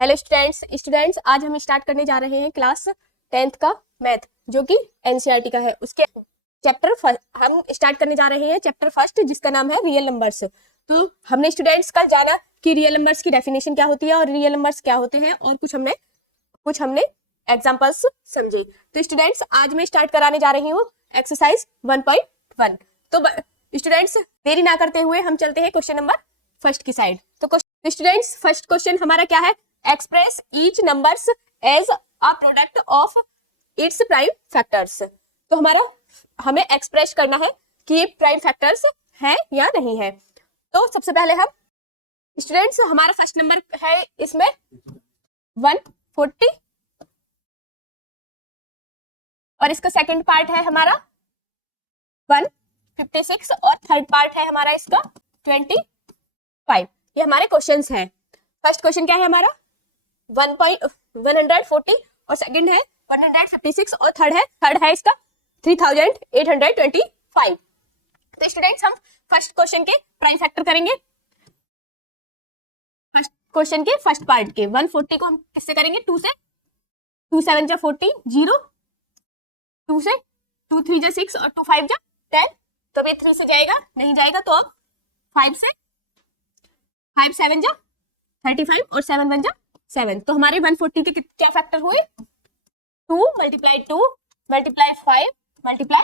Hello students आज हम start करने जा रहे हैं क्लास 10th का मैथ जो कि एनसीईआरटी का है। उसके हम स्टार्ट करने जा रहे हैं चैप्टर फर्स्ट जिसका नाम है रियल नंबर्स। तो हमने स्टूडेंट्स कल जाना कि रियल नंबर्स की डेफिनेशन क्या होती है और रियल नंबर्स क्या होते हैं और कुछ हमने एग्जांपल्स समझे। तो स्टूडेंट्स आज मैं स्टार्ट कराने जा रही हूँ एक्सरसाइज 1.1। तो स्टूडेंट्स देरी ना करते हुए हम चलते हैं क्वेश्चन नंबर फर्स्ट की साइड। तो स्टूडेंट्स फर्स्ट क्वेश्चन हमारा क्या है? Express each numbers as a product of its prime factors. तो हमें एक्सप्रेस करना है कि ये प्राइम फैक्टर्स है या नहीं है। तो सबसे पहले हम स्टूडेंट्स हमारा फर्स्ट नंबर है इसमें 140 और इसका सेकंड पार्ट है हमारा 156 और थर्ड पार्ट है हमारा इसका 25। ये हमारे क्वेश्चंस हैं। फर्स्ट क्वेश्चन क्या है हमारा 140 और सेकंड है 156 और थर्ड है इसका 3825। तो स्टूडेंट्स हम फर्स्ट क्वेश्चन के प्राइम फैक्टर करेंगे। फर्स्ट क्वेश्चन के फर्स्ट पार्ट के 140 को हम किससे करेंगे? 2 से। 2 7 जा 40 0, 2 से 2 3 जा 6 और 2 5 जा 10। तो अब ये 3 से जाएगा नहीं जाएगा तो अब 5 से 5 7 जा 35 और 7 1 जा 7। तो हमारे 140 के क्या फैक्टर हुए? 2 मल्टीप्लाई 2 मल्टीप्लाई 5 मल्टीप्लाई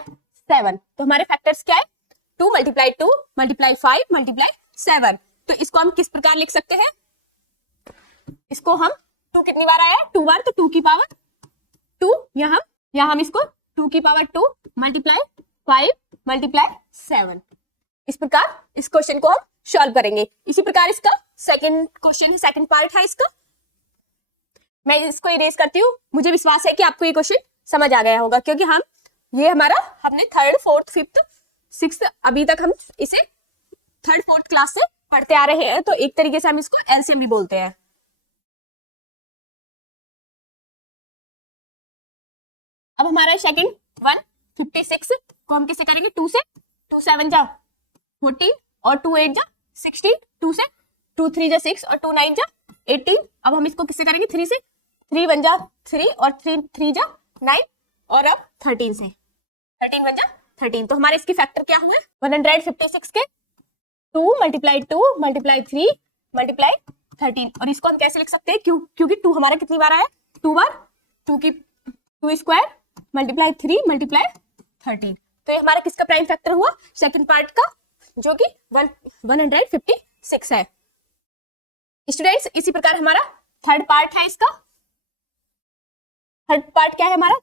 7। तो हमारे फैक्टर्स क्या है? 2 मल्टीप्लाई 2 मल्टीप्लाई 5 मल्टीप्लाई 7। तो इसको हम किस प्रकार लिख सकते हैं? इसको हम 2 कितनी बार आया? 2 बार, तो 2 की पावर 2 यहाँ हम इसको 2 की पावर 2 मल्टीप्लाई 5 मल्टीप्लाई 7। इस प्रकार इस क्वेश्चन को हम सॉल्व करेंगे। इसी प्रकार इसका सेकंड क्वेश्चन है, सेकंड पार्ट है इसका। मैं इसको इरेज करती हूँ। मुझे विश्वास है कि आपको ये क्वेश्चन समझ आ गया होगा क्योंकि हमने थर्ड फोर्थ फिफ्थ सिक्स्थ अभी तक हम इसे थर्ड फोर्थ क्लास से पढ़ते आ रहे हैं। तो एक तरीके से हम इसको एलसीएम भी बोलते हैं। अब हमारा सेकंड 156 को हम किससे करेंगे? 2 से। 2 7 जा 14 और 2 8 जा 16, 2 से 2 3 जा 6 और 2 9 जा 18। अब हम इसको किससे करेंगे? 3 से। 3 1 जा 3 और 3 3 जा 9 और अब 13 से। 13 1 जा 13। तो हमारे इसके फैक्टर क्या हुए? 156 के 2 मल्टीप्लाई 2 मल्टीप्लाई 3 मल्टीप्लाई 13। और इसको हम कैसे लिख सकते हैं? क्योंकि 2 हमारा कितनी बार आया? 2 बार। 2 स्क्वायर मल्टीप्लाई 3 मल्टीप्लाई 13। तो ये हमारा किसका प्राइम फैक्टर हुआ? सेकंड पार्ट का जो कि 156 है। स्टूडेंट्स इसी प्रकार हमारा थर्ड पार्ट है इसका। थर्ड पार्ट क्या है हमारा?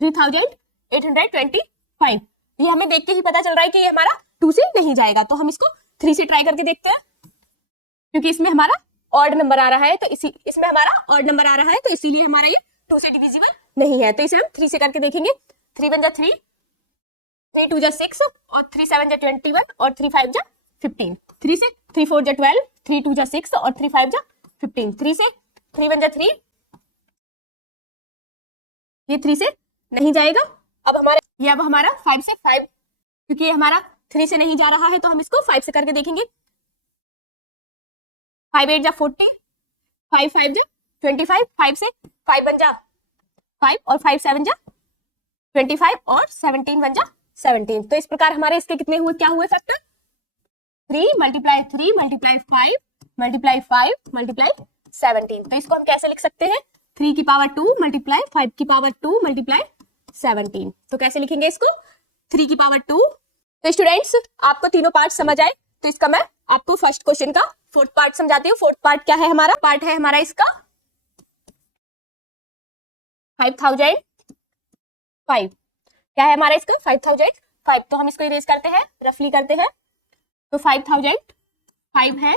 3825। ये हमें देख के ही पता चल रहा है कि ये हमारा 2 से नहीं जाएगा। तो हम इसको 3 से ट्राई करके देखते हैं क्योंकि इसमें हमारा ऑड नंबर आ रहा है। तो इसमें हमारा ऑड नंबर आ रहा है तो इसीलिए हमारा ये 2 से डिविजिबल नहीं है। तो इसे हम 3 से करके देखेंगे। 3 1 जा 3, 3 2 जा 6 और 3 7 जा 21 और 3 5 जा 15। 3 से 3 4 जा 12, 3 2 जा 6 और 3 5 जा 15। 3 से 3 1 जा 3, ये 3 से नहीं जाएगा। अब हमारा 5 से 5, क्योंकि ये हमारा 3 से नहीं जा रहा है तो हम इसको 5 से करके देखेंगे। 5 8 जा 40, 5 5 जा 25, 5 से 5 1 जा 5 और 5 7 जा 25 और 17 1 जा 17। तो इस प्रकार हमारे इसके कितने हुए? क्या हुए factor? 3 multiply 3 multiply 5 multiply 5 multiply 17। तो इसको हम कैसे लिख सकते हैं? 3 की पावर 2 मल्टीप्लाई 5 की पावर 2 मल्टीप्लाई 17। तो कैसे लिखेंगे इसको? 3 की पावर 2। तो स्टूडेंट्स आपको तीनों पार्ट समझ आए तो इसका मैं आपको फर्स्ट क्वेश्चन का फोर्थ पार्ट समझाती हूँ। फोर्थ पार्ट क्या है हमारा? पार्ट है हमारा इसका 5005। क्या है हमारा इसका? 5005। तो हम इसको इरेज करते हैं, रफली करते हैं। तो 5005 है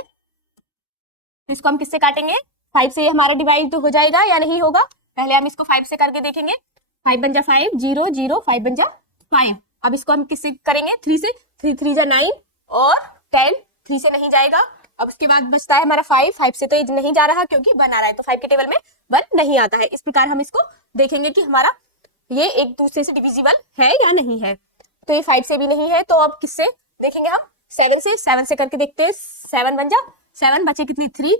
तो इसको हम किससे काटेंगे? 5 से हमारा डिवाइड तो हो जाएगा या नहीं होगा? पहले हम इसको 5 से करके देखेंगे। 5 बन जा 5 0 0, 5 बन जा 5। अब इसको हम किससे करेंगे? 3 से। 3 3 जा 9 और 10, 3 से नहीं जाएगा। अब उसके बाद बचता है हमारा 5 से तो ये नहीं जा रहा क्योंकि 1 आ रहा है तो 5 के टेबल में 1 नहीं आता है। इस प्रकार हम इसको देखेंगे कि हमारा ये एक दूसरे से डिविजिबल है या नहीं है। तो ये 5 से भी नहीं है तो अब किससे देखेंगे हम? 7 से करके देखते हैं। 7 बन जा 7, बचे कितनी? 3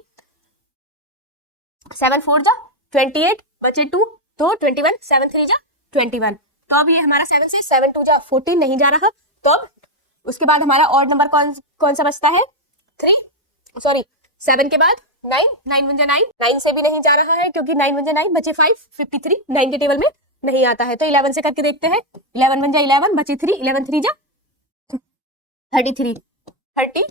7 4 जा 28 बचे 2, तो 21, 7 3 जा 21। तो अब ये हमारा 7 से 7 2 जा 14 नहीं जा रहा। तो अब उसके बाद हमारा ऑड नंबर कौन सा बचता है? 3, सॉरी 7 के बाद 9, 9 1 जा 9, 9 से भी नहीं जा रहा है क्योंकि 9 1 जा 9, बचे 5, 53, 9 के टेबल में नहीं आता है। तो 11 से करके देखते हैं। 11 1 जा 11, बचे 3, 11 3 जा 33, 30,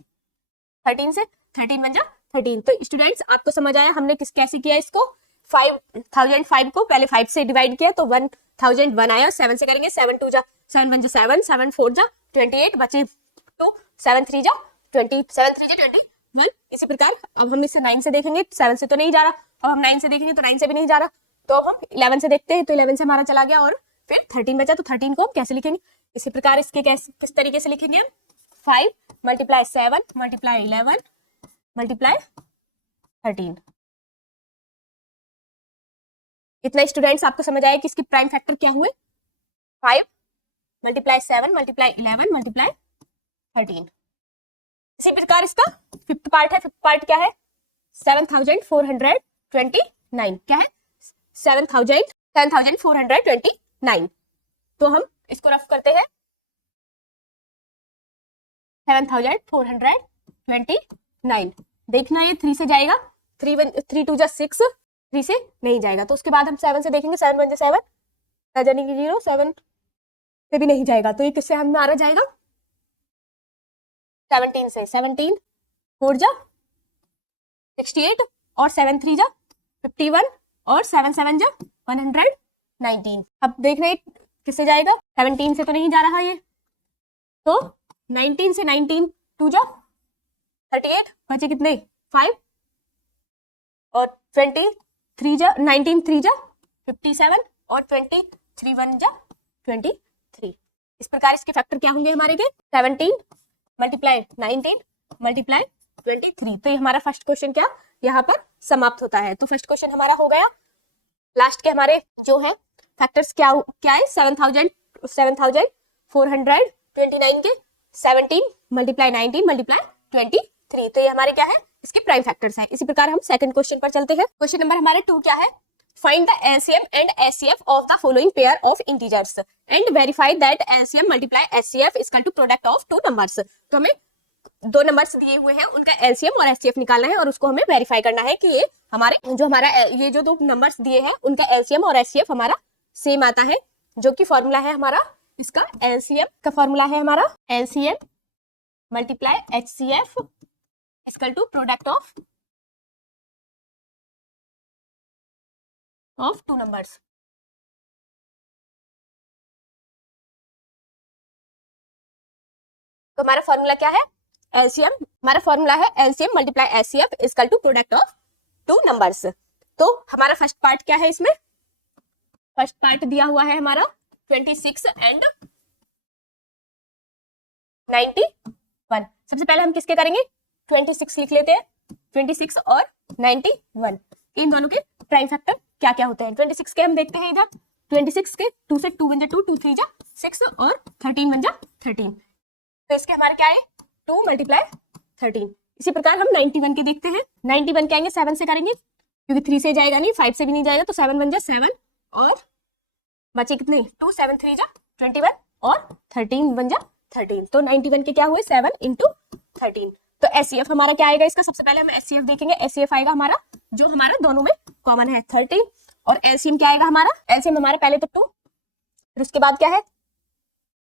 13 से 13 1 जा 13। तो स्टूडेंट्स आपको समझ आया हमने कैसे किया इसको? 5005 को पहले 5 से डिवाइड किया तो 1001 आया। 7 से करेंगे, 7 2 जा 7 1 जा 7, 7 4 जा 28, बचे 2, 7 3 जा 20, 7 3 जा 21। इसी प्रकार अब हम इसे 9 से देखेंगे, 7 से तो नहीं जा रहा। अब हम 9 से देखेंगे तो 9 से भी नहीं जा रहा। तो अब हम 11 से देखते हैं, तो 11 से हमारा चला गया और फिर 13 बचा। तो 13 को हम कैसे लिखेंगे? इसी प्रकार इसके किस तरीके से लिखेंगे हम? 5 × 7 × 11 × 13। इतना स्टूडेंट्स आपको समझ आया कि इसके प्राइम फैक्टर क्या हुए? 5 × 7 × 11 × 13। इसी प्रकार इसका फिफ्थ पार्ट है। फिफ्थ पार्ट क्या है? 7429। क्या है? 7429। तो हम इसको रफ करते हैं। 7429। देखना ये 3 से जाएगा, 3 2 जा 6, 3 से नहीं जाएगा। तो उसके बाद हम 7 से देखेंगे, 7 1 जा 7, यानी कि 0, 7 से भी नहीं जाएगा। तो ये किससे हमारा जाएगा? 17 से। 17 4 जा 68 और 7 3 जा 51 और 7 7 जा 119। अब देख रहे किससे जाएगा? 17 से तो नहीं जा रहा ये, तो 19 से 19 2 जा 38, बचे कितने? 5 और 23 जा 19 3 जा 57 और 23 1 जा 23। इस प्रकार इसके फैक्टर क्या होंगे हमारे के? 17 × 19 × 23। तो ये हमारा फर्स्ट क्वेश्चन क्या यहाँ पर समाप्त होता है। तो फर्स्ट क्वेश्चन हमारा हो गया। लास्ट के हमारे जो है फैक्टर्स क्या है? 7429 के 17 × 19 × 23। तो ये हमारे क्या है? इसके प्राइम फैक्टर्स हैं। इसी प्रकार हम सेकंड क्वेश्चन पर चलते हैं। क्वेश्चन नंबर हमारे 2 क्या है? Find the LCM and HCF of the following pair of integers and verify that LCM × HCF is equal to product of two numbers। तो हमें 2 नंबर्स दिए हुए हैं, उनका LCM और HCF निकालना है और उसको हमें वेरीफाई करना है कि ये हमारा ये जो 2 नंबर्स दिए हैं उनका LCM और HCF हमारा सेम आता है। जो कि फॉर्मूला है हमारा इसका LCM का फॉर्मूला है हमारा LCM × HCF is equal to product of two numbers। तो हमारा फॉर्मूला क्या है? LCM, हमारा फॉर्मूला है LCM × HCF is equal to product of two numbers। तो हमारा फर्स्ट पार्ट क्या है? इसमें फर्स्ट पार्ट दिया हुआ है हमारा 26 एंड 91। सबसे पहले हम किसके करेंगे? 26 लिख लेते हैं। 26 और 91 इन दोनों के प्राइम फैक्टर क्या क्या होते हैं? 26 के हम देखते हैं इधर। 26 के 2 से 2 1 जा 2, 2 3 जा 6 और 13 1 जा 13। तो इसके हमारे क्या है? 2 × 13। इसी प्रकार हम 91 के देखते हैं। 91 के आएंगे 7 से करेंगे क्योंकि 3 से जाएगा नहीं, 5 से भी नहीं जाएगा। तो 7 1 जा 7 और बचे कितने? 2 7 3 जा 21 और 13 1 जा 13। तो 91 के क्या हुए? 7 × 13। तो SCF हमारा क्या आएगा इसका? सबसे पहले हम SCF देखेंगे। SCF आएगा हमारा जो हमारा दोनों में कॉमन है 13। और LCM क्या आएगा हमारा? LCM हमारा पहले तो 2, फिर उसके बाद क्या है?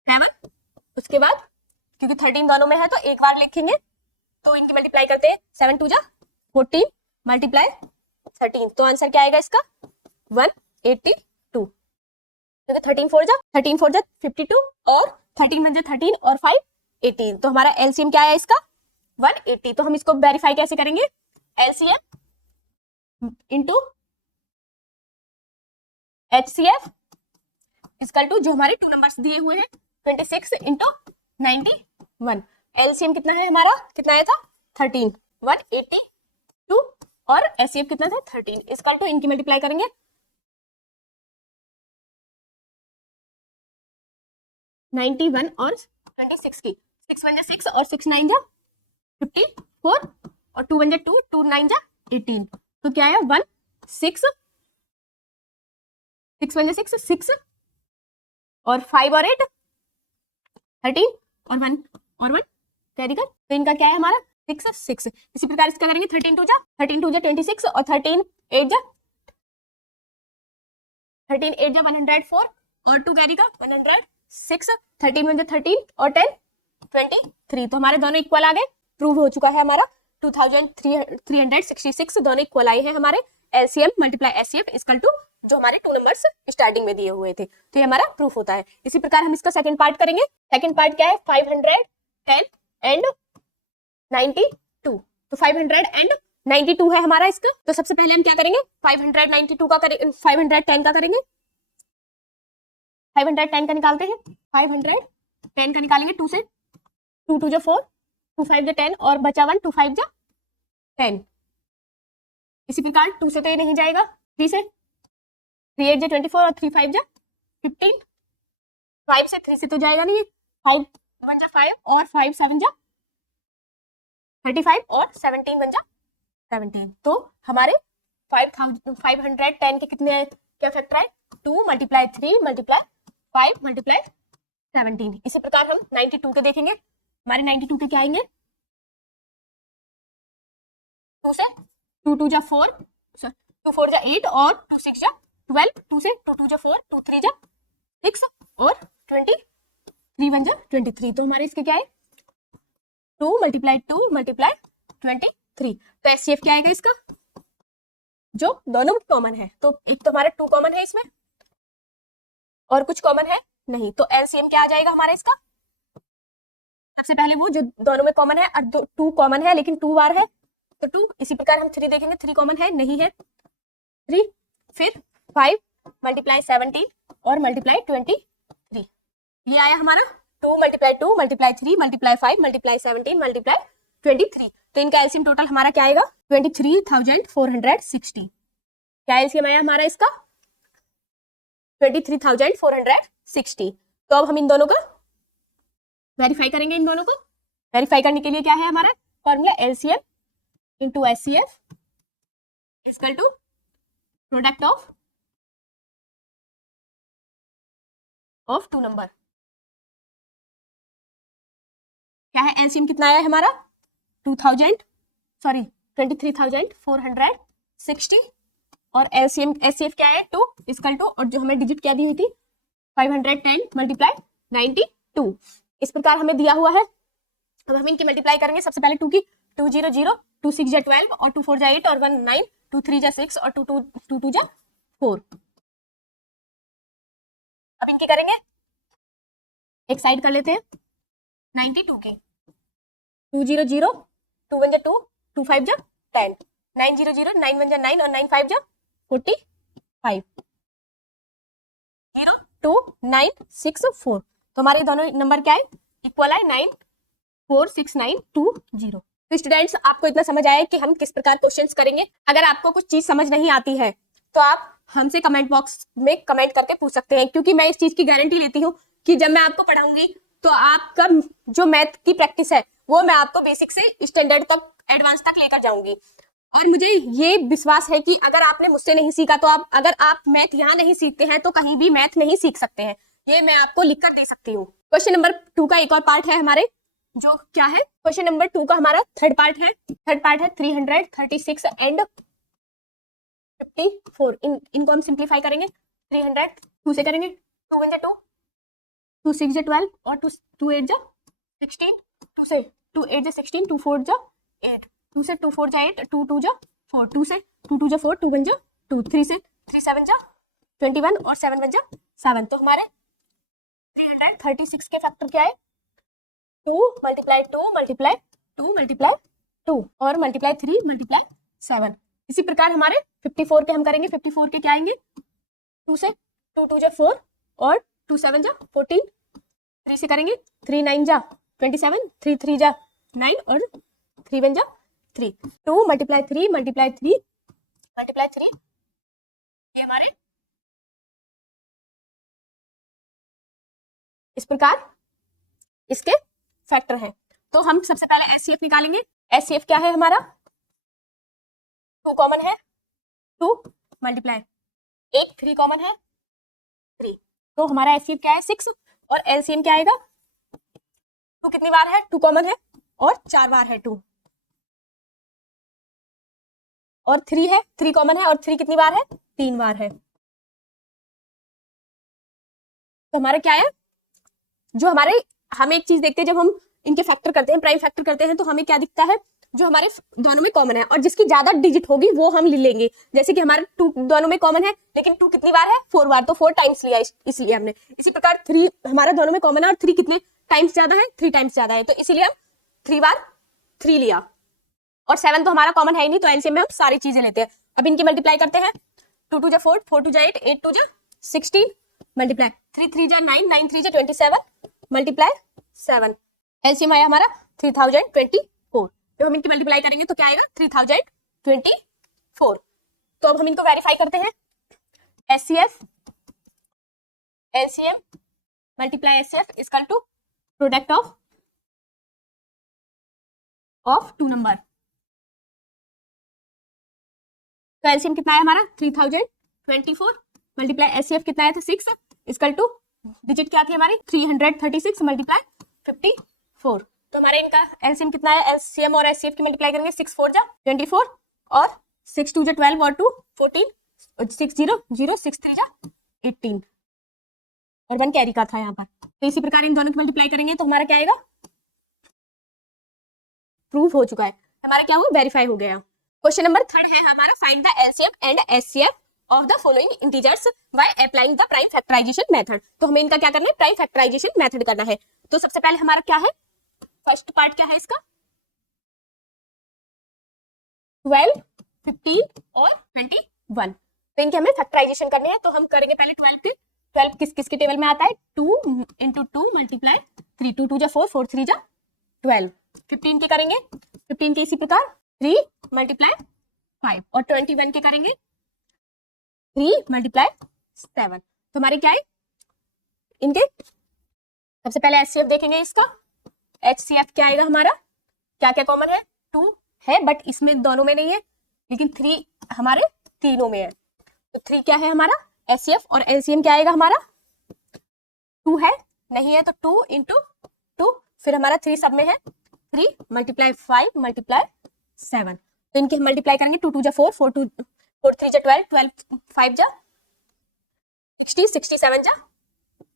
7, उसके बाद क्योंकि 13 दोनों में है तो एक बार लिखेंगे तो इनकी मल्टीप्लाई करते हैं। 7 2 जा 14 × 13। तो आंसर क्या आएगा इसका? 182। क्योंकि 13 4 जा 52 और 13 1 जा 13 और 5 18। तो हमारा LCM क्या है इसका? 180। तो हम इसको वेरीफाई कैसे करेंगे? LCM into HCF equal to जो हमारे 2 नंबर्स दिए हुए हैं 26 × 91। LCM कितना है हमारा? कितना आया था? 13, 182 और HCF कितना था? 13 इक्वल टू इनकी मल्टीप्लाई करेंगे 91 और 26 की। 6 1 जा 6 और 6 9 जा 54 और 2 1 जा 2, 2 9 जा 18। तो क्या आया? 6, 6 1 6, 6 और 5 और 8 13 और 1 और 1 कैरी कर, तो इनका क्या है हमारा 6 6। इसी प्रकार इसका करेंगे 13 2 जा 26 और 13 8 जा 104 और 2 कैरी का 106, 13 1 13 और 10 23, तो हमारे दोनों इक्वल आ गए। प्रूव हो चुका है हमारा 2366 दोनों इक्वल आए हैं हमारे। LCM multiply HCF equal to जो हमारे 2 नंबर्स स्टार्टिंग में दिए हुए थे, तो ये हमारा प्रूफ होता है। इसी प्रकार हम इसका सेकंड पार्ट करेंगे। सेकंड पार्ट क्या है 510 एंड 92, तो 592 है हमारा इसका। तो सबसे पहले हम क्या करेंगे 592 का करेंगे 510 का करेंगे 510 का निकालते हैं 510 का निकालेंगे 2 से 2 2 जो 4 2 5 जो 10 और बचा 1 2 5 जो 10। इसी प्रकार 2 से तो ये नहीं जाएगा 3 से 3 8 जो 24 और 3 5 जो 15 5 से 3 से तो जाएगा नहीं 5 1 जो 5 और 5 7 जो 35 और 17 1 जो 17, तो हमारे 510 के कितने क्या फैक्टर है 2 मल्टीप्लाई 3 मल्टीप्लाई 5 मल्टीप्लाई 17। इसी प्रकार हम 92 के देखेंगे। हमारे 92 के क्या आएंगे 2 से 2 2 जा 4 2 4 जा 8 और 2 6 जा 12 2 से 2 2 जा 4 2 3 जा 6 और 20 3 1 जा 23, तो हमारे इसके क्या है 2 मल्टीप्लाई 2 मल्टीप्लाई 23। तो एचसीएफ क्या आएगा इसका जो दोनों कॉमन है, तो एक तो हमारा 2 कॉमन है इसमें और कुछ कॉमन है नहीं, तो एलसीएम क्या आ जाएगा हमारा इसका। सबसे पहले वो जो दोनों में कॉमन है और 2 कॉमन है लेकिन 2 बार है तो 2। इसी प्रकार हम 3 देखेंगे 3 कॉमन है नहीं है 3, फिर 5 मल्टीप्लाई 17 और मल्टीप्लाई 23, ये आया हमारा 2 multiply 2 multiply 3 multiply 5 multiply 17 multiply 23, तो इनका एलसीएम टोटल हमारा क्या आएगा 23,460। क्या एलसीएम आया हमारा इसका 23,460। तो अब हम इन दोनों का वेरीफाई करेंगे। इन दोनों को वेरीफाई करने के लिए क्या है हमारा formula LCM into HCF equal to product of 2 number. क्या है एलसीएम कितना आया है हमारा 23,460 और एलसीएम एचसीएफ क्या है 2 इक्वल टू और जो हमें डिजिट क्या दी हुई थी 510 मल्टीप्लाई 92। इस प्रकार हमें दिया हुआ है। अब हम इनकी मल्टीप्लाई करेंगे। सबसे पहले 2 की 2 0 0 2 6 जा 12 और 2 4 जा 8 और 1 9 2 3 जा 6 और 2 2 जा 4। अब इनकी करेंगे एक साइड कर लेते हैं 92 की 2 0 0 2 1 जा 2 2 5 जा 10 9 0 0 9 1 जा 9 और 9 5 जा 45 0 2 9 6 4, तो हमारे दोनों नंबर क्या है इक्वल है 9 4 6 9 2 0। तो स्टूडेंट्स आपको इतना समझ आया कि हम किस प्रकार क्वेश्चंस करेंगे। अगर आपको कुछ चीज समझ नहीं आती है तो आप हमसे कमेंट बॉक्स में कमेंट करके पूछ सकते हैं, क्योंकि मैं इस चीज की गारंटी लेती हूँ कि जब मैं आपको पढ़ाऊंगी तो आपका जो मैथ की प्रैक्टिस है वो मैं आपको बेसिक से स्टैंडर्ड तक एडवांस तक लेकर जाऊंगी। और मुझे ये विश्वास है कि अगर आपने मुझसे नहीं सीखा तो अगर आप मैथ यहाँ नहीं सीखते हैं तो कहीं भी मैथ नहीं सीख सकते हैं, ये मैं आपको लिखकर दे सकती हूँ। क्वेश्चन नंबर 2 का एक और पार्ट है हमारे, जो क्या है क्वेश्चन नंबर 2 का हमारा थर्ड पार्ट है 336 एंड 54। इनको हम सिंप्लीफाई करेंगे 300 2 से करेंगे 2 1 जा 2 2 6 जा 12 और 2 8 जा 16 2 से 2 8 जा 16 2 4 जा 8 2 से 2 4 जा 8 2 2 जा 4 2 से 2 2 जा 4 2 1 जा 2 3 से 3 7 जा 21 और 7 1 जा 7, तो हमारे 336 के फैक्टर क्या है 2 मल्टीप्लाई 2 मल्टीप्लाई 2 मल्टीप्लाई 2 और मल्टीप्लाई 3 मल्टीप्लाई 7। इसी प्रकार हमारे 54 के हम करेंगे। 54 के क्या आएंगे 2 से 2 2 जा 4 और 2 7 जा 14 3 से करेंगे 3 9 जा 27 3 3 जा 9 और 3 1 जा 3 2 मल्टीप्लाई 3 मल्टीप्लाई 3 मल्टीप्लाई 3, ये हमारे इस प्रकार इसके फैक्टर हैं। तो हम सबसे पहले एचसीएफ निकालेंगे। एचसीएफ क्या है हमारा 2 कॉमन है 2 मल्टीप्लाई 8, 3 कॉमन है 3, तो हमारा एचसीएफ क्या है 6 और एलसीएम क्या आएगा 2 कितनी बार है 2 कॉमन है और 4 बार है 2 और 3 है 3 कॉमन है और 3 कितनी बार है 3 बार है। तो हमारा क्या है जो हमारे हम एक चीज देखते हैं जब हम इनके फैक्टर करते हैं प्राइम फैक्टर करते हैं तो हमें क्या दिखता है जो हमारे दोनों में कॉमन है और जिसकी ज्यादा डिजिट होगी वो हम ले लेंगे। जैसे कि हमारे 2 दोनों में कॉमन है लेकिन 2 कितनी बार है 4 बार, तो 4 टाइम्स लिया इसलिए हमने। इसी प्रकार 3 हमारा दोनों में कॉमन है और 3 कितने टाइम्स ज्यादा है 3 टाइम्स ज्यादा है, तो इसीलिए हम 3 बार 3 लिया। और 7 तो हमारा कॉमन है ही नहीं, तो एलसीएम में हम सारी चीजें लेते हैं। अब इनकी मल्टीप्लाई करते हैं 2 2 जा 4, 4 2 जा 8, 8 2 जा 16 मल्टीप्लाई 3 3 जा 9, 9 3 जा 27 मल्टीप्लाई 7, एलसीएम आया हमारा 3024। जब हम इनकी मल्टीप्लाई करेंगे तो क्या आएगा 3024। तो अब हम इनको वेरीफाई करते हैं HCF LCM multiply HCF equal to product of 2 number. तो एलसीएम कितना है हमारा 3024 मल्टीप्लाई एचसीएफ कितना है था 6 इक्वल टू डिजिट क्या थी हमारी 336 मल्टीप्लाई 54। तो हमारे इनका एलसीएम कितना है एलसीएम और एचसीएफ की मल्टीप्लाई करेंगे 6 4 जा 24 और 6 2 जा 12 और 2 14 और 6 0 0 6 3 जा 18 और 1 कैरी का था यहाँ पर। तो इसी प्रकार इन दोनों की मल्टीप्लाई करेंगे तो हमारा क्या आएगा प्रूव हो चुका है, हमारा क्या हुआ वेरीफाई हो गया। क्वेश्चन नंबर 3 है हमारा find the LCM and HCF of the following integers by applying the prime factorisation method. तो हमें इनका क्या करना है प्राइम फैक्टराइजेशन मेथड करना है। तो सबसे पहले हमारा क्या है फर्स्ट पार्ट क्या है इसका 12 15 और 21। तो इनके हमें फैक्टराइजेशन करने हैं तो हम करेंगे पहले 12 के। 12 किस किस के टेबल में आता है 2 × 2 मल्टीप्लाई 3 2 2 जा 4 4 3 जा 12। 15 के करेंगे 15 के इसी प्रकार 3 मल्टीप्लाई 5 और 21 के करेंगे 3 मल्टीप्लाई 7। तो हमारे क्या है इनके सबसे पहले एचसीएफ देखेंगे इसका एचसीएफ क्या आएगा हमारा क्या क्या कॉमन है 2 है बट इसमें दोनों में नहीं है लेकिन 3 हमारे तीनों में है। तो 3 क्या है हमारा एचसीएफ और एलसीएम क्या आएगा हमारा 2 है नहीं है तो 2 × 2 फिर हमारा 3 सब में है 3 मल्टीप्लाई 5 मल्टीप्लाई 7। तो इनके हम मल्टीप्लाई करेंगे 2 2 जा 4 4 2 4 3 जा 12 12 5 जा 60 67 जा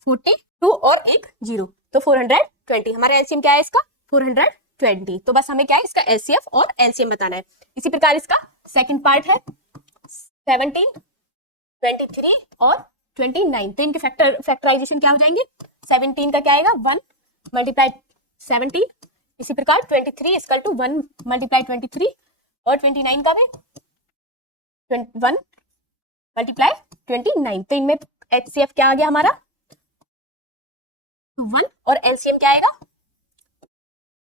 42 और एक 0 तो 420। हमारा एलसीएम क्या है इसका 420। तो बस हमें क्या है इसका एचसीएफ और एलसीएम बताना है। इसी प्रकार इसका सेकंड पार्ट है 17 23 और 29। तो इनके फैक्टराइजेशन क्या हो जाएंगे 17 का क्या आएगा 1 मल्टीप्लाई 17 इसी प्रकार 23 इक्वल टू 1 मल्टीप्लाई 23 और 29 का भी 1 मल्टीप्लाई 29। तो इनमें एचसीएफ क्या आ गया हमारा 1 और एलसीएम क्या आएगा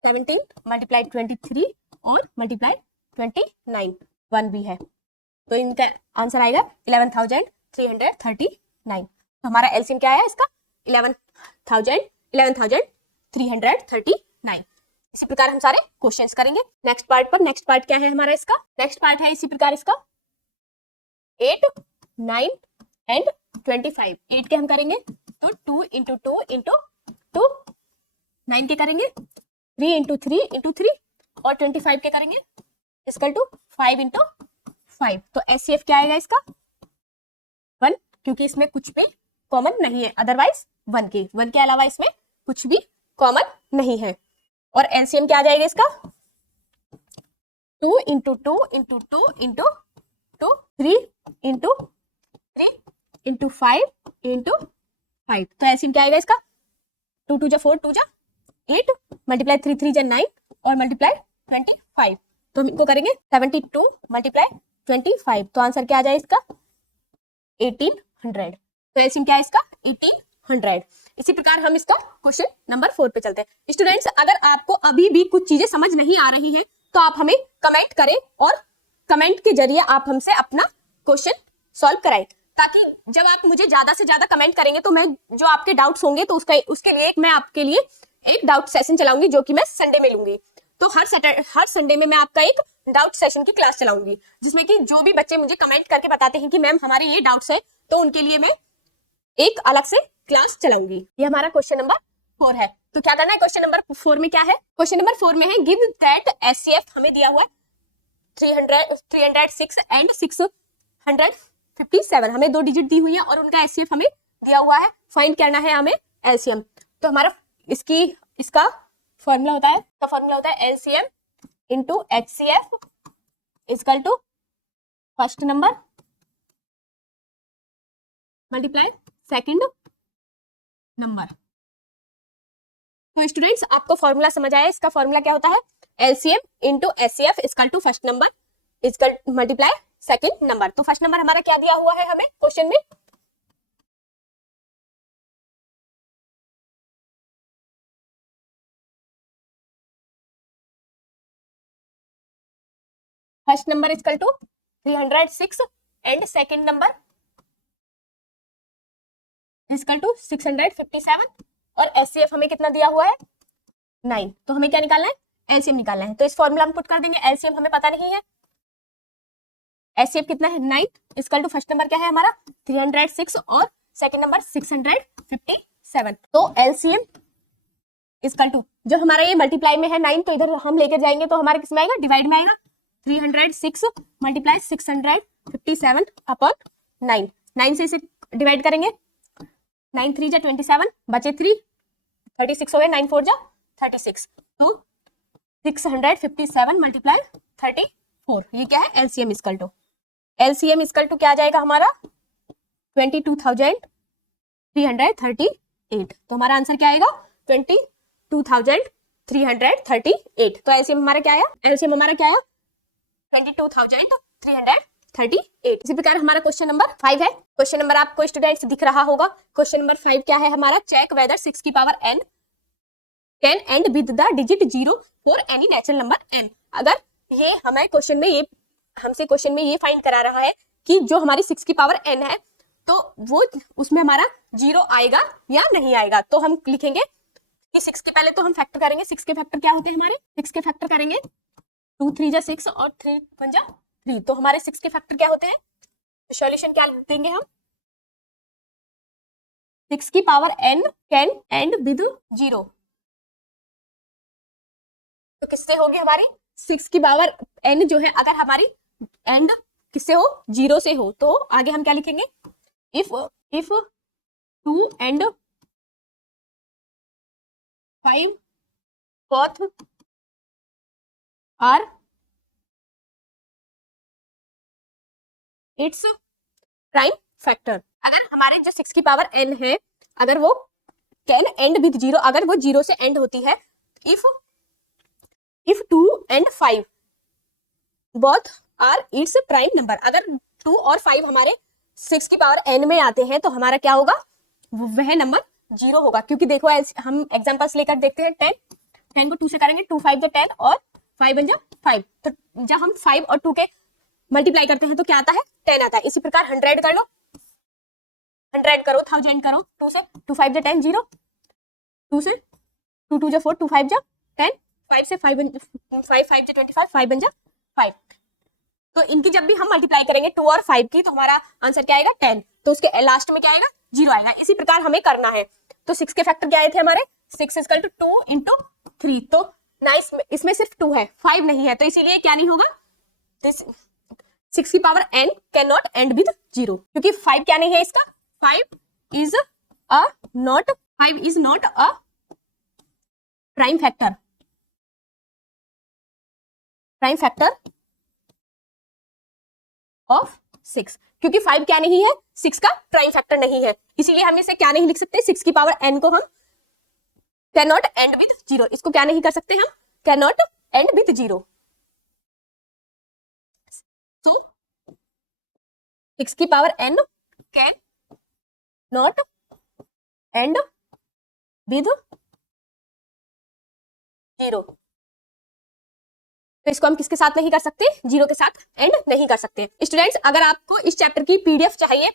17 मल्टीप्लाई 23 और मल्टीप्लाई 29 1 भी है तो इनका आंसर आएगा 11,339। तो हमारा एलसीएम क्या है इसका 11,339। इसी प्रकार हम सारे क्वेश्चंस करेंगे नेक्स्ट पार्ट पर। नेक्स्ट पार्ट क्या है हमारा इसका नेक्स्ट पार्ट है इसी प्रकार इसका 8 9 एंड 25। 8 के हम करेंगे तो 2 × 2 × 2 9 के करेंगे 3 × 3 × 3 और 25 के करेंगे इक्वल टू 5 × 5। तो एचसीएफ क्या आएगा इसका 1 क्योंकि इसमें कुछ भी कॉमन नहीं है अदरवाइज 1 के अलावा इसमें कुछ भी कॉमन नहीं है। और एलसीएम क्या आ जाएगा इसका 2 × 2 × 2 × 2 3 × 3 × 5 × 5। तो एलसीएम क्या आएगा इसका 2 2 जा 4 2 जा 8 मल्टीप्लाई 3 3 जा 9 और मल्टीप्लाई 25। तो हम इनको करेंगे 72 मल्टीप्लाई 25। तो आंसर क्या आ जाए इसका 1800। तो एलसीएम क्या है इसका 1800। इसी प्रकार हम इसका क्वेश्चन नंबर 4 पे चलते हैं। स्टूडेंट्स अगर आपको अभी भी कुछ चीजें समझ नहीं आ रही हैं तो आप हमें कमेंट करें और कमेंट के जरिए आप हमसे अपना क्वेश्चन सॉल्व कराएं ताकि जब आप मुझे ज्यादा से ज्यादा कमेंट करेंगे तो मैं जो आपके डाउट्स होंगे तो उसके लिए मैं आपके लिए एक डाउट सेशन चलाऊंगी जो कि मैं संडे में लूंगी। तो हर संडे में मैं आपका एक डाउट सेशन की क्लास चलाऊंगी, जिसमें कि जो भी बच्चे मुझे कमेंट करके बताते हैं कि मैम हमारे ये डाउट्स है, तो उनके लिए मैं एक अलग से क्लास चलाऊंगी। ये हमारा क्वेश्चन नंबर 4 है। तो क्या करना है, क्वेश्चन नंबर 4 में क्या है, क्वेश्चन नंबर 4 में है गिव दैट एचसीएफ हमें दिया हुआ है 306 एंड 657, हमें 2 डिजिट दी हुई है और उनका एचसीएफ हमें दिया हुआ है, फाइंड करना है हमें एलसीएम। तो हमारा इसका फॉर्मूला होता है, LCM into HCF equal to first number multiply second number. तो स्टूडेंट्स आपको फॉर्मूला समझ आया, इसका फॉर्मूला क्या होता है, LCM into HCF equal to first number equal multiply second number. तो फर्स्ट नंबर हमारा क्या दिया हुआ है हमें क्वेश्चन में, first number equal to 306 and second number equal to 657 और एचसीएफ हमें कितना दिया हुआ है 9। तो हमें क्या निकालना है, एलसीएम निकालना है। तो इस फॉर्मूला में पुट कर देंगे, एलसीएम हमें पता नहीं है, एचसीएफ कितना है 9 इक्वल टू फर्स्ट नंबर क्या है हमारा 306 और सेकंड नंबर 657। तो एलसीएम इक्वल टू जो हमारा ये मल्टीप्लाई में है 9, तो इधर हम लेकर जाएंगे तो हमारे किस में आएगा, डिवाइड में आएगा, 306 मल्टीप्लाई 657 अपॉन 9, 9 से इसे डिवाइड करेंगे, 9 3 जा 27 बचे 3, 36 हो गए, 9 4 जा 36, तो 657 मल्टीप्लाई 34, ये क्या है LCM equal to, LCM equal to क्या आ जाएगा हमारा 22,338। तो हमारा आंसर क्या आएगा 22,338। तो एलसीएम हमारा क्या आया, एलसीएम हमारा क्या आया 22,338। इसी प्रकार हमारा क्वेश्चन नंबर 5 है। क्वेश्चन नंबर आपको स्टूडेंट्स दिख रहा होगा। क्वेश्चन नंबर 5 क्या है हमारा, चेक वेदर 6 की power n can and with the digit 0 for any natural number n। अगर ये हमें क्वेश्चन में ये फाइंड करा रहा है कि जो हमारी 6 की पावर n है, तो वो उसमें हमारा 0 आएगा या नहीं आएगा। तो हम लिखेंगे कि 6 के पहले तो हम फैक्टर करेंगे, 6 के फैक्टर क्या होते हैं हमारे, 6 के फैक्टर करेंगे 2 3 जा 6 और 3 1 जा 3। तो हमारे 6 के फैक्टर क्या होते हैं, तो सॉल्यूशन क्या देंगे हम, 6 की power n can and with 0। तो किससे होगी हमारी 6 की पावर n जो है, अगर हमारी एंड किससे हो 0 से हो, तो आगे हम क्या लिखेंगे, if 2 and 5 both are its prime factor. अगर हमारे जो 6 की पावर n है, अगर वो कैन एंड विद 0, अगर वो 0 से एंड होती है, if 2 and 5 both are its prime number, अगर 2 और 5 हमारे 6 की पावर n में आते हैं, तो हमारा क्या होगा, वह नंबर 0 होगा। क्योंकि देखो हम एग्जांपल्स लेकर देखते हैं, 10 को 2 से करेंगे, 2 5 जा 10 और 5 1 जा 5। तो जब हम 5 और 2 के मल्टीप्लाई करते हैं तो क्या आता है 10 आता है। इसी प्रकार 100 कर लो, 100 करो, 1000 करो, 2 से 2 5 जा 10 0, 2 से 2 2 जा 4, 2 5 जा 10, 5 से 5 5 जा 25, 5 1 जा 5। तो इनकी जब भी हम मल्टीप्लाई करेंगे 2 और 5 की, तो हमारा आंसर क्या आएगा 10। तो उसके लास्ट में क्या आएगा 0 आएगा। इसी प्रकार हमें करना है। तो 6 के फैक्टर क्या आए थे हमारे, 6 इक्वल टू 2 इंटू 3। तो ना इसमें सिर्फ 2 है, 5 नहीं है, तो इसीलिए क्या नहीं होगा, 6 की power n can not and with 0, क्योंकि 5 क्या नहीं है इसका, 5 is not a prime factor of 6, क्योंकि 5 क्या नहीं है, 6 का प्राइम फैक्टर नहीं है। इसीलिए हम इसे क्या नहीं लिख सकते, 6 की पावर n को हम कैन नॉट एंड विद 0, इसको क्या नहीं कर सकते हम, कैन नॉट एंड विद 0। तो 6 की power n can not and with 0। तो इसको हम किसके साथ नहीं कर सकते, 0 के साथ एंड नहीं कर सकते। स्टूडेंट्स, अगर आपको इस चैप्टर की पीडीएफ चाहिए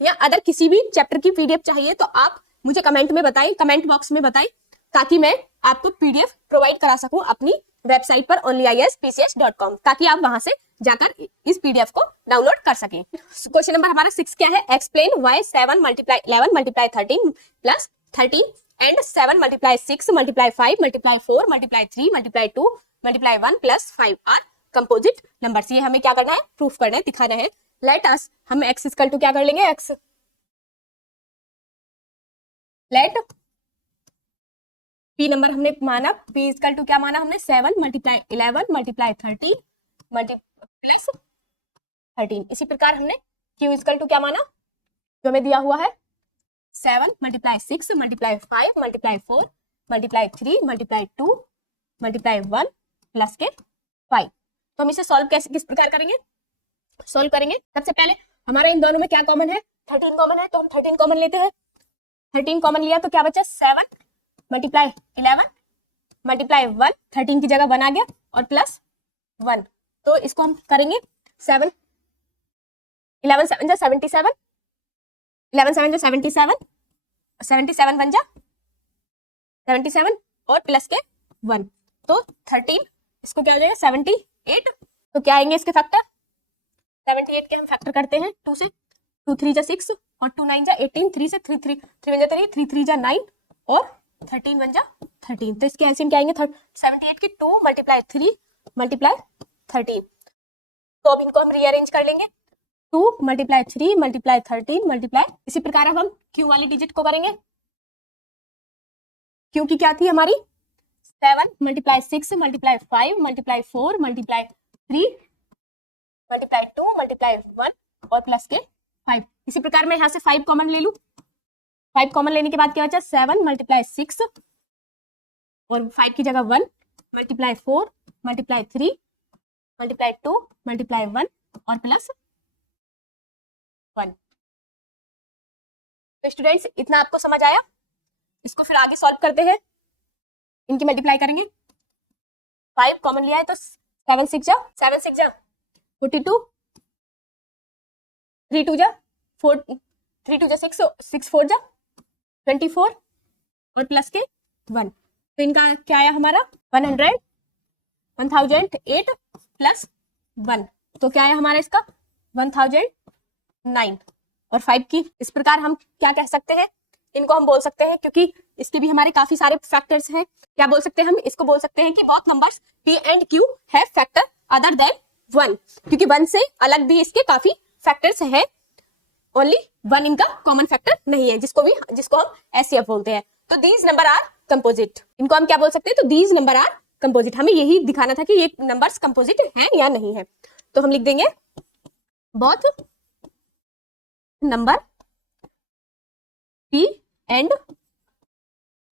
या अदर किसी भी चैप्टर की पीडीएफ चाहिए, तो आप मुझे कमेंट में बताएं, कमेंट बॉक्स में बताएं, ताकि मैं आपको पीडीएफ प्रोवाइड करा सकूं अपनी वेबसाइट पर onlyIASPCH.com, ताकि आप वहां से जाकर इस पीडीएफ को डाउनलोड कर सकें। क्वेश्चन नंबर हमारा 6 क्या है? Explain why 7 multiply 11 multiply 13 plus 13 and 7 multiply 6 multiply 5 multiply 4 multiply 3 multiply 2 multiply 1 plus 5 are composite numbers. ये हमें क्या करना है? प्रूफ करना है, दिखाना है। लेट अस, हम x इक्वल टू क्या कर लेंगे? x लेट p नंबर हमने माना, p इक्वल टू क्या माना हमने? 7 मल्टीप्लाई 11 मल्टीप्लाई 13 प्लस 13। इसी प्रकार हमने q इक्वल टू क्या माना, जो हमें दिया हुआ है 7 multiply 6 multiply 5 multiply 4 multiply 3 multiply 2 multiply 1 plus के 5। तो हम इसे सॉल्व कैसे, किस प्रकार करेंगे? सॉल्व करेंगे सबसे पहले हमारा इन दोनों में क्या कॉमन है? 13 कॉमन है, तो हम 13 कॉमन लेते हैं। 13 कॉमन लिया तो क्या बचा? 7 मल्टीप्लाई 11 मल्टीप्लाई 1, 13 की जगह 1 आ गया और प्लस 1। तो इसको हम करेंगे 7 11 7 जा 77, 11 7 जा 77, 77 बन जा 77 और प्लस के 1, तो 13, इसको क्या हो जाएगा? 78। तो क्या आएंगे इसके फैक्टर? 78 के हम फैक्टर करते हैं 2 से, 2 3 जा 6 और 2 9 जा 18, 3 से 3 3 3 बन जा 3, 3 3 जा 9 और 13 बन जा 13। तो इसके एलसीएम क्या आएंगे? 78 की 2 मल्टीप्लाई 3 मल्टीप्लाई 13। तो अब इनको हम रीअरेंज कर लेंगे, 2 मल्टीप्लाई 3 मल्टीप्लाई 13 मल्टीप्लाई, इसी प्रकार अब हम क्यू वाली डिजिट को करेंगे। क्यू की क्या थी हमारी? 7 multiply 6 multiply 5 multiply 4 multiply 3 multiply 2 multiply 1 और प्लस के 5। इसी प्रकार मैं यहाँ से 5 कॉमन ले लूं। 5 कॉमन लेने के बाद क्या बचा? 7 मल्टीप्लाई 6 और 5 की जगह 1 मल्टीप्लाई 4 मल्टीप्लाई 3 मल्टीप्लाई 2 मल्टीप्लाई 1 और प्लस 1। तो स्टूडेंट्स, इतना आपको समझ आया? इसको फिर आगे सॉल्व करते हैं, इनकी मल्टीप्लाई करेंगे। 5 कॉमन लिया है तो 7 6 जा 42, 3 2 जा 4, 3 2 जा 6, 6 4 जा 24 और प्लस के 1। तो इनका क्या आया हमारा? 1008 प्लस 1, तो क्या आया हमारा इसका? 1009 और 5 की। इस प्रकार हम क्या कह सकते हैं? इनको हम बोल सकते हैं, क्योंकि इसके भी हमारे काफी सारे फैक्टर्स हैं, क्या बोल सकते हैं हम? इसको बोल सकते हैं कि both numbers p and q है फैक्टर अदर देन 1, क्योंकि 1 से अलग भी इसके काफी फैक्टर्स हैं, ओनली 1 इनका कॉमन फैक्टर नहीं है, जिसको हम एचसीएफ बोलते हैं। तो दीज नंबर आर कंपोजिट, इनको हम क्या बोल सकते हैं? तो दीज नंबर आर कंपोजिट। हमें यही दिखाना था कि ये नंबर्स कंपोजिट हैं या नहीं है। तो हम लिख देंगे both number p and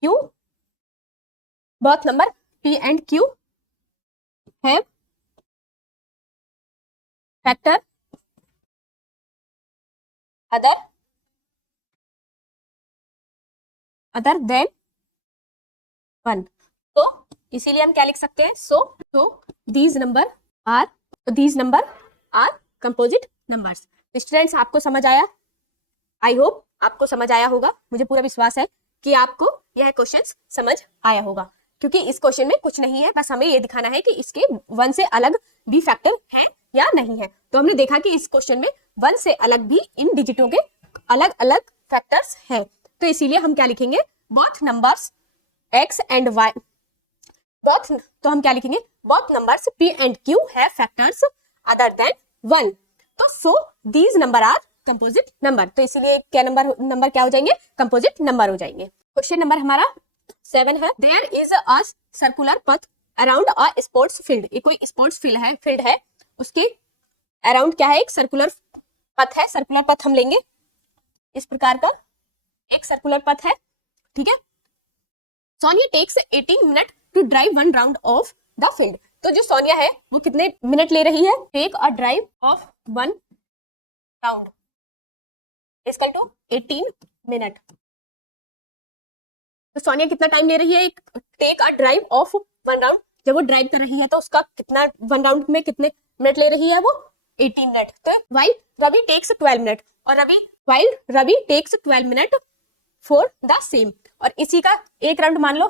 q, both number p and q have factor other than 1। तो इसीलिए हम क्या लिख सकते हैं? so these number are composite numbers। Students, आपको समझ आया? आई होप आपको समझ आया होगा। मुझे पूरा विश्वास है कि आपको यह क्वेश्चन समझ आया होगा, क्योंकि इस क्वेश्चन में कुछ नहीं है, बस हमें ये दिखाना है कि इसके 1 से अलग भी फैक्टर हैं या नहीं है। तो हमने देखा कि इस क्वेश्चन में 1 से अलग भी इन डिजिटों के अलग अलग फैक्टर्स हैं। तो इसीलिए हम क्या लिखेंगे? Both numbers x and y, तो हम क्या लिखेंगे? Both numbers p and q have factors other than 1। तो so these number are composite number. तो इसीलिए क्या नंबर क्या हो जाएंगे? कंपोजिट नंबर हो जाएंगे। क्वेश्चन नंबर हमारा 7 है, देयर इज अ सर्कुलर पथ अराउंड अ स्पोर्ट्स फील्ड। ये कोई स्पोर्ट्स फील्ड है, उसके अराउंड क्या है? एक सर्कुलर पथ है। सर्कुलर पथ हम लेंगे, इस प्रकार का एक सर्कुलर पथ है, ठीक है। Sonia takes 18 minute to drive 1 round of the field. तो जो सोनिया है वो कितने मिनट ले रही है? Take a drive of 1 round equal to 18 minute. तो सोनिया कितना टाइम ले रही है? Take a drive of 1 round, जब वो ड्राइव कर रही है तो उसका कितना 1 राउंड में कितने मिनट ले रही है? वो 18 मिनट। तो वाइल रवि टेक्स 12 मिनट और Ravi takes 12 minute for the same. और इसी का एक राउंड मान लो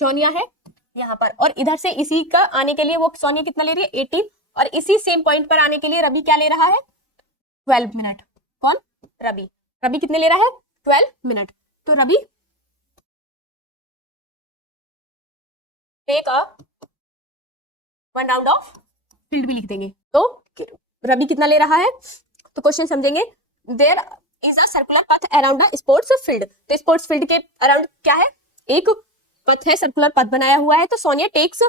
सोनिया है यहाँ पर, और इधर से इसी का आने के लिए वो सोनिया कितना ले रही है 18, और इसी सेम पॉइंट पर आने के लिए रवि क्या ले रहा है 12 मिनट। कौन? रवि। रवि कितने ले रहा है 12 मिनट। तो Ravi take a 1 round of field भी लिख देंगे। तो रवि कितना ले रहा है, तो क्वेश्चन समझेंगे। देयर इज अ सर्कुलर पथ अराउंड द स्पोर्ट्स फील्ड। तो स्पोर्ट्स फील्ड के अराउंड क्या है, एक पथ है, सर्कुलर पथ बनाया हुआ है। तो Sonia takes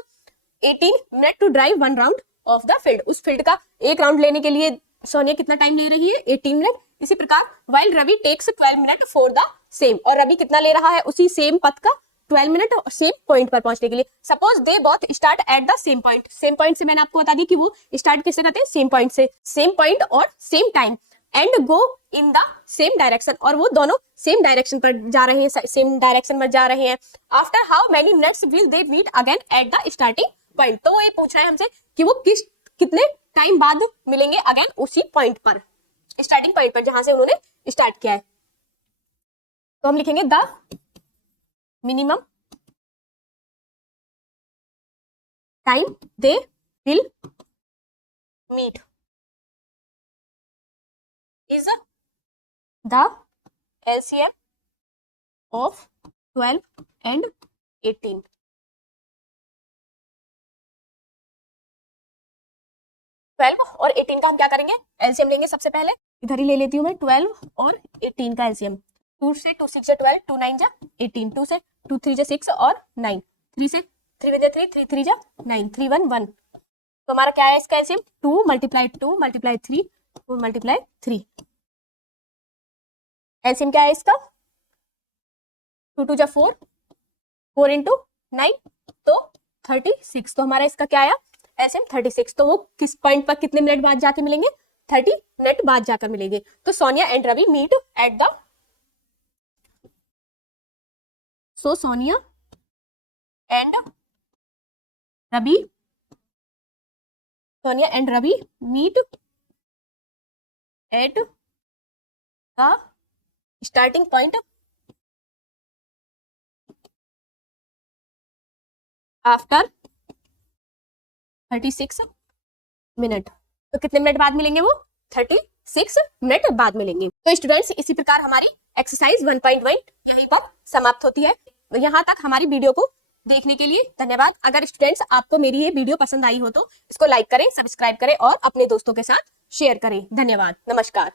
18 minute to drive 1 round of the field. उस फील्ड का एक राउंड लेने के लिए सोनिया कितना टाइम ले रही है 18 मिनट। इसी प्रकार while Ravi takes 12 minute for the same, और रवि कितना ले रहा है उसी सेम पथ का 12 मिनट सेम पॉइंट पर पहुंचने के लिए। Suppose they both start at the same point. Same point से मैंने आपको बता दी कि वो स्टार्ट किससे करते हैं, सेम पॉइंट से, सेम पॉइंट और same time, and go in the same direction, और वो दोनों सेम डायरेक्शन पर जा रहे हैं, सेम डायरेक्शन में जा रहे हैं। After how many minutes will they meet again at the starting point. तो ये पूछ रहा है हमसे कि वो कितने टाइम बाद मिलेंगे अगेन उसी पॉइंट पर, स्टार्टिंग पॉइंट पर जहां से उन्होंने स्टार्ट किया है। तो हम लिखेंगे the minimum time they will meet is the LCM of 12 and 18। 12 और 18 का हम क्या करेंगे, एलसीएम लेंगे। सबसे पहले इधर ही ले लेती हूँ मैं 12 और 18 का एलसीएम। 2 से 2 6 12, 2 9 जा 18, 2 से 2 3 6 और 9, 3 से 3 1 3, 3 3 जा 9, 3 1 1। तो हमारा क्या है इसका एलसीएम 2 × 2 × 3 2 × 3। एलसीएम क्या है इसका 2 2 जा 4, 4 × 9 तो 36। तो हमारा इसका क्या आया एलसीएम 36। तो वो किस पॉइंट पर कितने मिनट बाद जाके मिलेंगे, 30 मिनट बाद जाकर मिलेंगे। तो Sonia and Ravi meet at the, so Sonia and Ravi meet at the starting point after 36 minute. तो कितने मिनट बाद मिलेंगे वो 36 मिनट बाद मिलेंगे। तो स्टूडेंट्स इसी प्रकार हमारी एक्सरसाइज 1.1 यहीं पर समाप्त होती है। यहाँ तक हमारी वीडियो को देखने के लिए धन्यवाद। अगर स्टूडेंट्स आपको मेरी ये वीडियो पसंद आई हो तो इसको लाइक करें, सब्सक्राइब करें और अपने दोस्तों के साथ शेयर करें। धन्यवाद, नमस्कार।